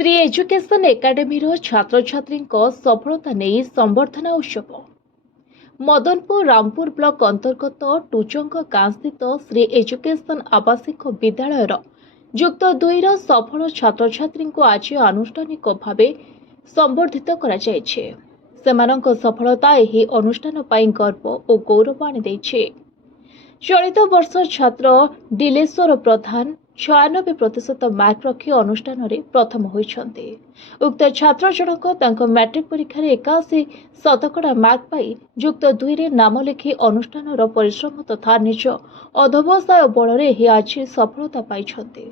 Shri education academy छात्र छात्री सफलता नहीं संबर्धना उत्सव मदनपुर रामपुर ब्लॉक अंतर्गत टुचंग गाँ स्थित श्री एजुकेशन आवासिक विद्यालय युक्त 2 सफल छात्र छात्री को आज आनुष्ठानिक भाव संबर्धित कर सफलता यह अनुष्ठान गर्व और गौरव आनी चलित वर्ष छात्र डिलेश्वर प्रधान 96% मार्क रखी अनुष्ठान प्रथम होइछन्ते। उक्त छात्र जनक मैट्रिक परीक्षा 81 शतकड़ा मार्क पाई युक्त 2 रे नाम लिखि अनुष्ठान परिश्रम तथा निज अध्यवसाय बल आज सफलता पाइछन्ते।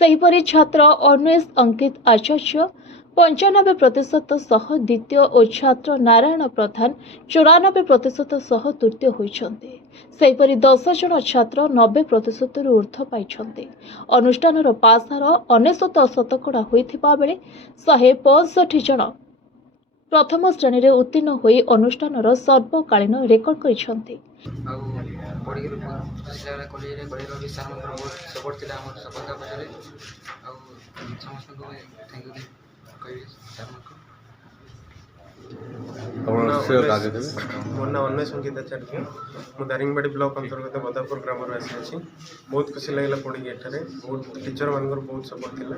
सेहिपरि छात्र अन्वेष अंकित आचार्य 95% सह द्वितीय और छात्र नारायण प्रधान 94% सह तृतीय होइछन्ते। सेहिपरि 10 जन छात्र 90% ऊर्ध्व पाइछन्ते। अनुष्ठान पासार 99 शतकड़ा होइथिबा बेले 165 जन प्रथम श्रेणी रे उत्तीर्ण होई अनुष्ठान सर्वकालीन रेकर्ड करिछन्ते। मोर ना अन्य संगीत आचार्य मु दारिंगबाड़ी ब्लॉक अंतर्गत बदापुर ग्राम आसी बहुत खुशी लगे पढ़ी एठारे बहुत टीचर मान बहुत सपोर्ट थिला।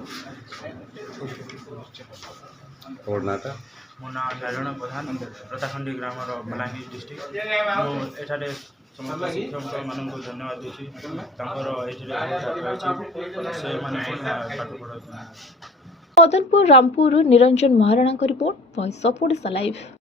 मो ना नारायण प्रधान रताखंडी ग्राम बलांगीर डिस्ट्रिक्ट एठारे समस्त शिक्षक मान धन्यवाद दूसरी Madanpur Rampur Niranjan Maharana report voice of Odisha live.